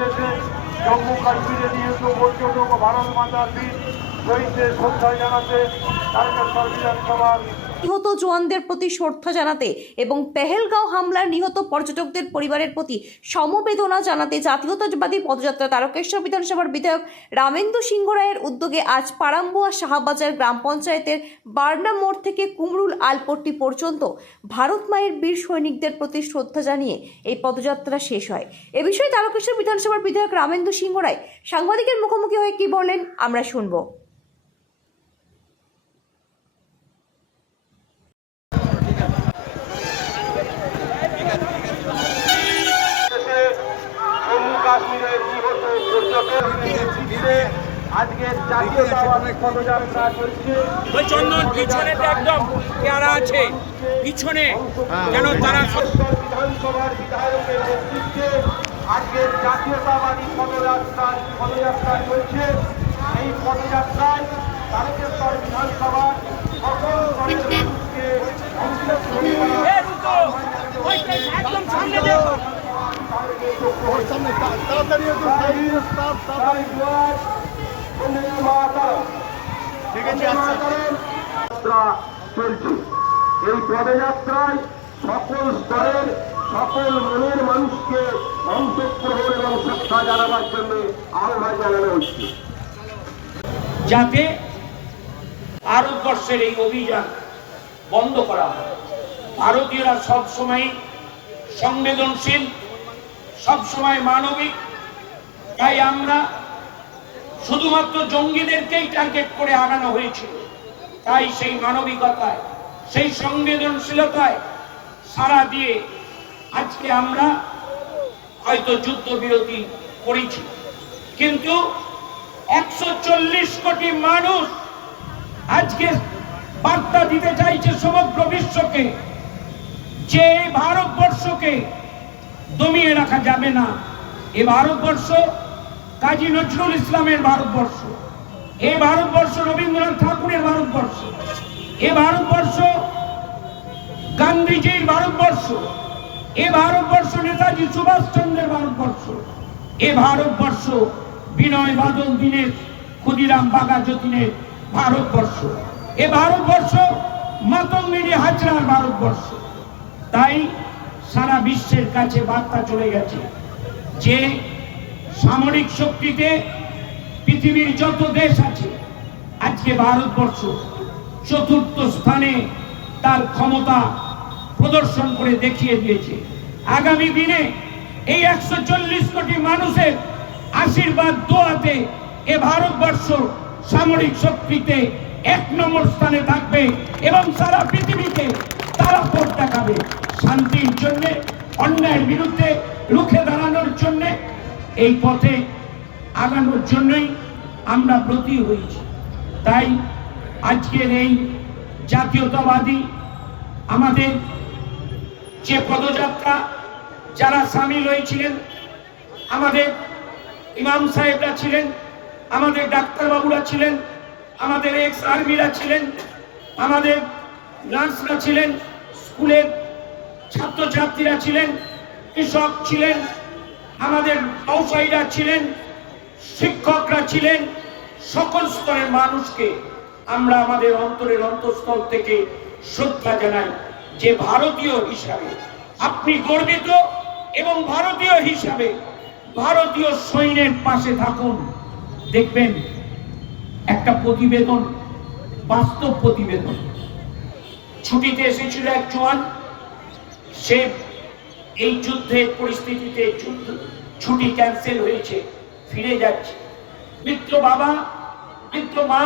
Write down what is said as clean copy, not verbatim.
উদ্দেশ্যে জম্মু কাশ্মীরে নিহত পর্যটক ও ভারত মাতার বীর শহীদদের শ্রদ্ধা জানাতে তারকেশ্বর বিধানসভার নিহত জওয়ানদের প্রতি শ্রদ্ধা জানাতে এবং পেহেলগাঁও হামলার নিহত পর্যটকদের পরিবারের প্রতি সমবেদনা জানাতে জাতীয়তাবাদী পদযাত্রা তারকেশ্বর বিধানসভার বিধায়ক রামেন্দু সিংহ রায়ের উদ্যোগে আজ পারাম্বুয়া শাহবাজার গ্রাম পঞ্চায়েতের বার্না মোড় থেকে কুমরুল আলপট্টি পর্যন্ত ভারত মায়ের বীর সৈনিকদের প্রতি শ্রদ্ধা জানিয়ে এই পদযাত্রা শেষ হয়। এ বিষয়ে তারকেশ্বর বিধানসভার বিধায়ক রামেন্দু সিংহ রায় সাংবাদিকের মুখোমুখি হয়ে কি বললেন আমরা শুনব। কাশ্মীরের নিহত পর্যটকদের আজকের জাতীয়তাবাদী পদযাত্রা চলছে। ওই চন্দন পিছনে তো একদম পেয়ারা আছে পিছনে যেন তারা বিধানসভার বিধায়কের নেতৃত্বে আজকের জাতীয়তাবাদী পদযাত্রা চলছে। এই পদযাত্রায় তারকেশ্বর বিধানসভার সকল স্তরের মানুষকে একদম সামনে দেখো চলছে। এই পদযাত্রায় সকল স্তরের সকল মনের মানুষকে অংশগ্রহণ এবং শ্রদ্ধা জানাবার জন্য আহ্বান জানানো হচ্ছে, যাতে ভারতবর্ষের এই অভিযান বন্ধ করা হয়। ভারতীয়রা সবসময় সংবেদনশীল, সবসময় মানবিক, তাই আমরা শুধুমাত্র জঙ্গিদেরকেই টার্গেট করে আগানো হয়েছিল। তাই সেই মানবিকতায় সেই সংবেদনশীলতায় সাড়া দিয়ে আজকে আমরা হয়তো যুদ্ধবিরতি করেছি, কিন্তু 140 কোটি মানুষ আজকে বার্তা দিতে চাইছে সমগ্র বিশ্বকে যে ভারতবর্ষকে দমিয়ে রাখা যাবে না। এ ভারতবর্ষ কাজী নজরুল ইসলামের ভারতবর্ষ, এ ভারতবর্ষ রবীন্দ্রনাথ ঠাকুরের ভারতবর্ষ, এ ভারতবর্ষ গান্ধীজির ভারতবর্ষ, এ ভারতবর্ষ নেতাজি সুভাষচন্দ্রের ভারতবর্ষ, এ ভারতবর্ষ বিনয় বাদল দীনেশ ক্ষুদিরাম বাঘা যতীনের ভারতবর্ষ, এ ভারতবর্ষ মাতঙ্গিনী হাজরার ভারতবর্ষ। তাই সারা বিশ্বের কাছে বার্তা চলে গেছে যে সামরিক শক্তিতে পৃথিবীর যত দেশ আছে আজকে ভারতবর্ষ চতুর্থ স্থানে তার ক্ষমতা প্রদর্শন করে দেখিয়ে দিয়েছে। আগামী দিনে এই 140 কোটি মানুষের আশীর্বাদ দোয়াতে এ ভারতবর্ষ সামরিক শক্তিতে 1 নম্বর স্থানে থাকবে এবং সারা পৃথিবীতে তারা পথ দেখাবে। শান্তির জন্য, অন্যায়ের বিরুদ্ধে রুখে দাঁড়ানোর জন্য, এই পথে আগানোর জন্যই আমরা ব্রতী হয়েছি। তাই আজকের এই জাতীয়তাবাদী আমাদের যে পদযাত্রা যারা সামিল হয়েছিলেন, আমাদের ইমাম সাহেবরা ছিলেন, আমাদের ডাক্তারবাবুরা ছিলেন, আমাদের এক্স আর্মিরা ছিলেন, আমাদের নার্সরা ছিলেন, স্কুলের ছাত্রছাত্রীরা ছিলেন, কৃষক ছিলেন, আমাদের ব্যবসায়ীরা ছিলেন, শিক্ষকরা ছিলেন, সকল স্তরের মানুষকে আমরা আমাদের অন্তরের অন্তঃস্থল থেকে শ্রদ্ধা জানাই যে ভারতীয় হিসাবে আপনি গর্বিত এবং ভারতীয় হিসাবে ভারতীয় সৈন্যের পাশে থাকুন। দেখবেন একটা প্রতিবেদন, বাস্তব প্রতিবেদন, ছুটিতে এসেছিল এক জওয়ান, সে এই যুদ্ধের পরিস্থিতিতে ছুটি ক্যান্সেল হয়েছে, ফিরে যাচ্ছে। মৃত বাবা, মৃত মা